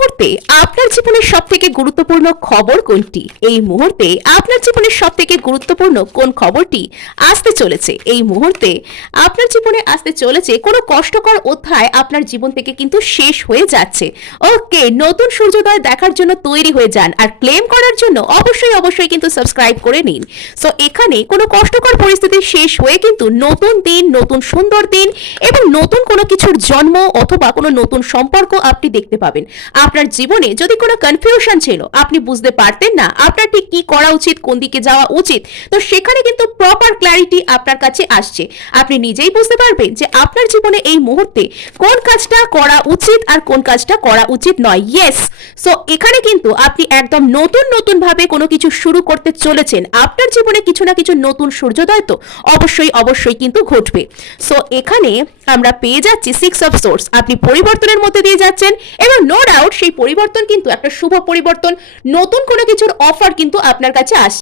মুহূর্তে আপনার জীবনের সবথেকে গুরুত্বপূর্ণ খবর কোনটি? এই মুহূর্তে আপনার জীবনের সবথেকে গুরুত্বপূর্ণ কোন খবরটি আসতে চলেছে? এই মুহূর্তে আপনার জীবনে আসতে চলেছে কোনো কষ্টকর অধ্যায় আপনার জীবন থেকে কিন্তু শেষ হয়ে যাচ্ছে। ওকে, নতুন সূর্যোদয় দেখার জন্য তৈরি হয়ে যান আর ক্লেম করার জন্য অবশ্যই কিন্তু সাবস্ক্রাইব করে নিন। সো এখানে কোনো কষ্টকর পরিস্থিতি শেষ হয়ে কিন্তু নতুন দিন, নতুন সুন্দর দিন এবং নতুন কোনো কিছুর জন্ম অথবা কোনো নতুন সম্পর্ক আপনি দেখতে পাবেন। আপনার জীবনে যদি কোনো কনফিউশন ছিল, আপনি বুঝতে পারতেন না আপনার ঠিক কি করা উচিত, কোন দিকে যাওয়া উচিত, তো সেখানে কিন্তু প্রপার ক্ল্যারিটি আপনার কাছে আসছে। আপনি নিজেই বুঝতে পারবেন যে আপনার জীবনে এই মুহূর্তে কোন কাজটা করা উচিত আর কোন কাজটা করা উচিত নয়। ইয়েস, সো এখানে কিন্তু আপনি একদম নতুন ভাবে কোনো কিছু শুরু করতে চলেছেন। আপনার জীবনে কিছু না কিছু নতুন সূর্যোদয় তো অবশ্যই কিন্তু ঘটবে। সো এখানে আমরা পেয়ে যাচ্ছি 6 অফ সোর্স। আপনি পরিবর্তনের মধ্যে দিয়ে যাচ্ছেন এবং নো ডাউট সেই পরিবর্তন কিন্তু একটা শুভ পরিবর্তন, নতুন কোনো কিছুর অফার কিন্তু আপনার কাছে আসছে।